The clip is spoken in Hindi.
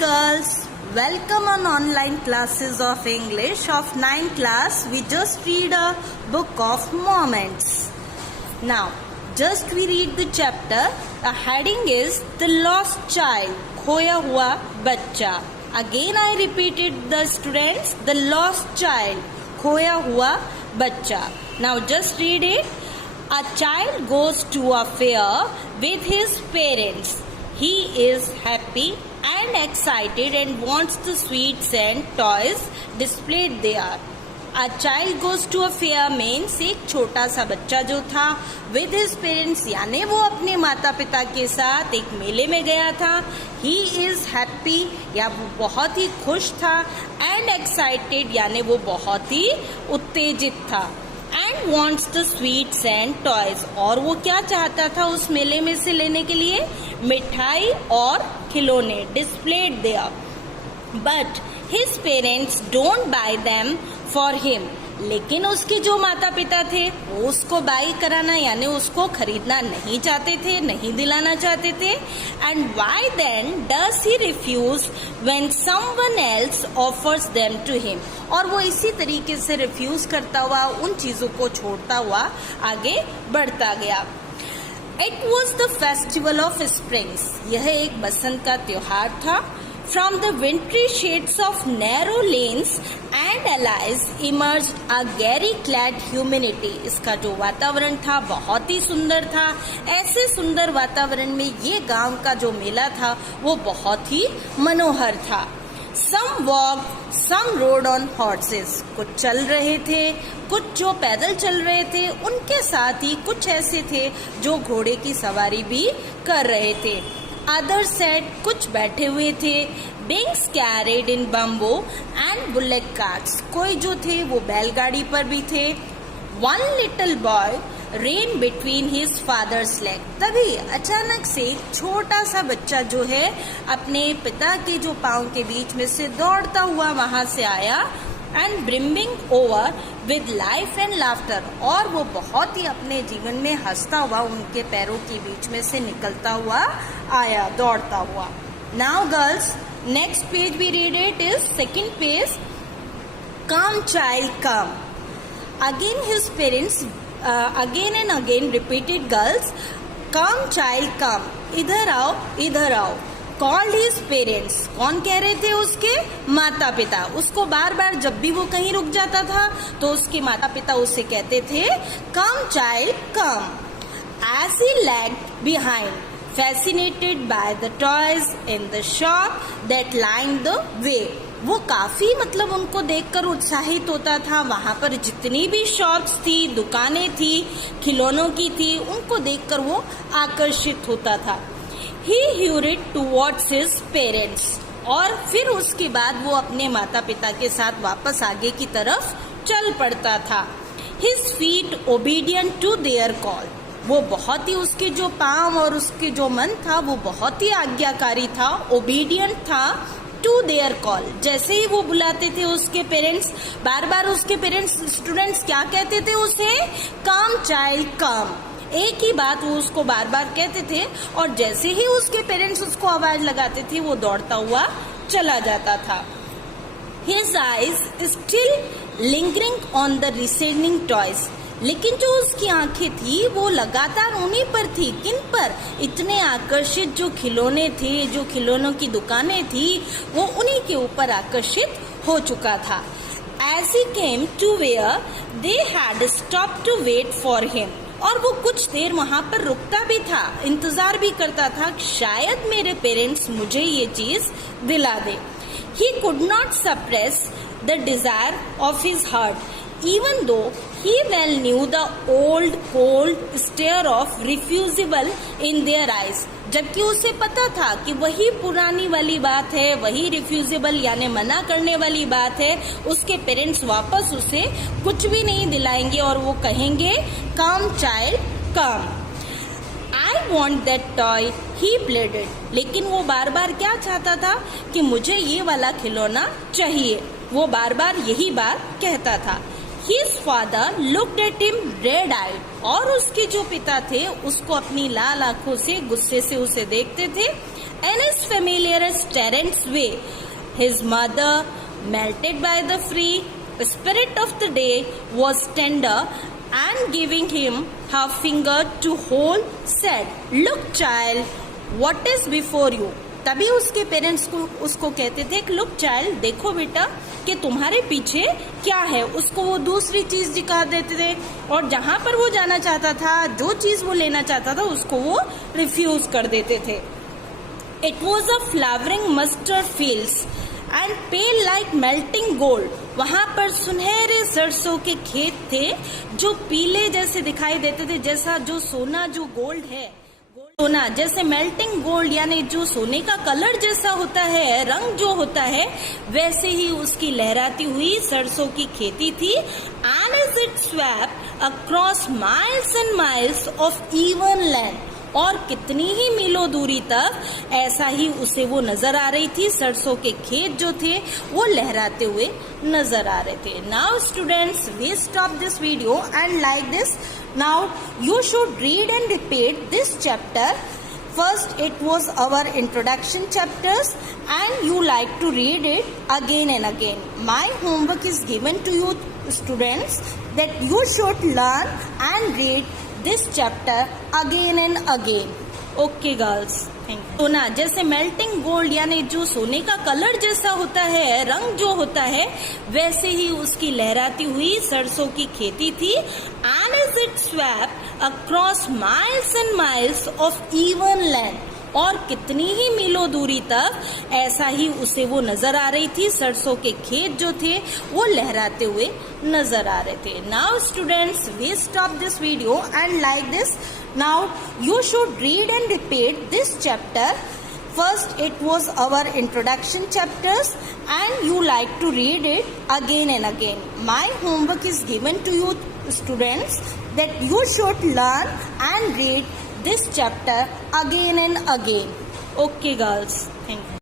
girls, welcome on online classes of English of 9th class. We just read a book of Moments. Now, just we read the chapter. The heading is The Lost Child, खोया हुआ बच्चा. Again I repeated the students, The Lost Child, खोया हुआ बच्चा. Now just read it. A child goes to a fair with his parents. He is happy and excited and wants the sweets and toys displayed there. A child goes to a fair means एक छोटा सा बच्चा जो था with his parents यानी वो अपने माता पिता के साथ एक मेले में गया था. He is happy या वो बहुत ही खुश था and excited यानी वो बहुत ही उत्तेजित था. And wants the sweets and toys और वो क्या चाहता था उस मेले में से लेने के लिए? मिठाई और खिलौने displayed there. But his parents don't buy them for him. लेकिन उसके जो माता पिता थे वो उसको बाई कराना यानी उसको खरीदना नहीं चाहते थे, नहीं दिलाना चाहते थे. And why then does he refuse when someone else offers them to him? और वो इसी तरीके से रिफ्यूज करता हुआ उन चीजों को छोड़ता हुआ आगे बढ़ता गया. It was the festival of springs. यह एक बसंत का त्योहार था. From the wintry shades of narrow lanes and alleys emerged a gary-clad humanity. इसका जो वातावरण था बहुत ही सुंदर था. ऐसे सुंदर वातावरण में ये गांव का जो मेला था वो बहुत ही मनोहर था. Some walked, some rode on horses. कुछ चल रहे थे, कुछ जो पैदल चल रहे थे, उनके साथ ही कुछ ऐसे थे जो घोड़े की सवारी भी कर रहे थे. Others sat, कुछ बैठे हुए थे. Beings carried in bamboo and bullock carts. कोई जो थे वो बैलगाड़ी पर भी थे. One little boy ran between his father's leg. तभी अचानक से छोटा सा बच्चा जो है अपने पिता के जो पाँव के बीच में से दौड़ता हुआ वहां से आया. And brimming over with life and laughter. और वो बहुत ही अपने जीवन में हंसता हुआ उनके पैरों के बीच में से निकलता हुआ आया, दौड़ता हुआ. Now girls, next page we read it is second page. Come child, come. Again his parents again and again repeated girls. Come child, come. इधर आओ, इधर आओ. Called his parents. कौन कह रहे थे? उसके माता पिता. उसको बार बार जब भी वो कहीं रुक जाता था तो उसके माता पिता उससे कहते थे Come child, come. As he lagged behind, fascinated by the toys in the shop that lined the way. वो काफी मतलब उनको देखकर उत्साहित होता था. वहां पर जितनी भी शॉप्स थी, दुकानें थी, खिलौनों की थी, उनको देखकर वो आकर्षित होता था. He hurried towards his parents. और फिर उसके बाद वो अपने माता पिता के साथ वापस आगे की तरफ चल पड़ता था. His feet obedient to their call. वो बहुत ही उसके जो पाँव और उसके जो मन था वो बहुत ही आज्ञाकारी था, ओबीडियंट था टू देयर कॉल. जैसे ही वो बुलाते थे उसके पेरेंट्स, बार बार उसके पेरेंट्स स्टूडेंट्स क्या कहते थे उसे? कम चाइल्ड कम. एक ही बात वो उसको बार बार कहते थे और जैसे ही उसके पेरेंट्स उसको आवाज लगाते थे वो दौड़ता हुआ चला जाता था. His eyes still lingering on the receding toys. लेकिन जो उसकी आंखें थी वो लगातार उन्हीं पर थी. किन पर? इतने आकर्षित जो खिलौने थे, जो खिलौनों की दुकानें थी, वो उन्हीं के ऊपर आकर्षित हो चुका था. As he came to where they had stopped to wait for him. और वो कुछ देर वहां पर रुकता भी था, इंतजार भी करता था शायद मेरे पेरेंट्स मुझे ये चीज दिला दे. He could not suppress the desire of his heart, even though he well knew the old cold stare of refusal in their eyes. जबकि उसे पता था कि वही पुरानी वाली बात है, वही रिफ्यूजेबल यानी मना करने वाली बात है. उसके पेरेंट्स वापस उसे कुछ भी नहीं दिलाएंगे और वो कहेंगे come child come. I want that toy, he pleaded. लेकिन वो बार बार क्या चाहता था कि मुझे ये वाला खिलौना चाहिए. वो बार बार यही बात कहता था. His father looked at him red-eyed. और उसके जो पिता थे उसको अपनी लाल आंखों से गुस्से से उसे देखते थे. in his familiar Terence way. His mother, melted by the free spirit of the day, was tender and giving him her finger to hold, said, "Look, child, what is before you." तभी उसके पेरेंट्स को उसको कहते थे, लुक चाइल्ड, देखो बेटा कि तुम्हारे पीछे क्या है। उसको वो दूसरी चीज दिखा देते थे और जहां पर वो जाना चाहता था, जो चीज वो लेना चाहता था, उसको वो रिफ्यूज कर देते थे। It was a flowering mustard fields and pale like melting gold. वहां पर सुनहरे सरसों के खेत थे जो पीले जैसे दिखाई देते थे, जैसा जो सोना, जो गोल्ड है, सोना जैसे मेल्टिंग गोल्ड, यानी जो सोने का कलर जैसा होता है, रंग जो होता है, वैसे ही उसकी लहराती हुई सरसों की खेती थी। And as it swept across miles and miles of even land, और कितनी ही मीलों दूरी तक ऐसा ही उसे वो नजर आ रही थी। सरसों के खेत जो थे वो लहराते हुए नजर आ रहे थे। Now students, we stop this video and like this. Now you should read and repeat this chapter. First, it was our introduction chapters and you like to read it again and again. My homework is given to you students that you should learn and read this chapter again and again. Okay girls, thank you. सोना जैसे मेल्टिंग गोल्ड, यानी जो सोने का कलर जैसा होता है, रंग जो होता है, वैसे ही उसकी लहराती हुई सरसों की खेती थी। And as it swept across miles and miles of even land, और कितनी ही मीलों दूरी तक ऐसा ही उसे वो नजर आ रही थी। सरसों के खेत जो थे वो लहराते हुए नजर आ रहे थे। Now students, we stop this video and like this. Now you should read and repeat this chapter. First, it was our introduction chapters and you like to read it again and again. My homework is given to you students that you should learn and read this chapter again and again. Okay girls, thank you.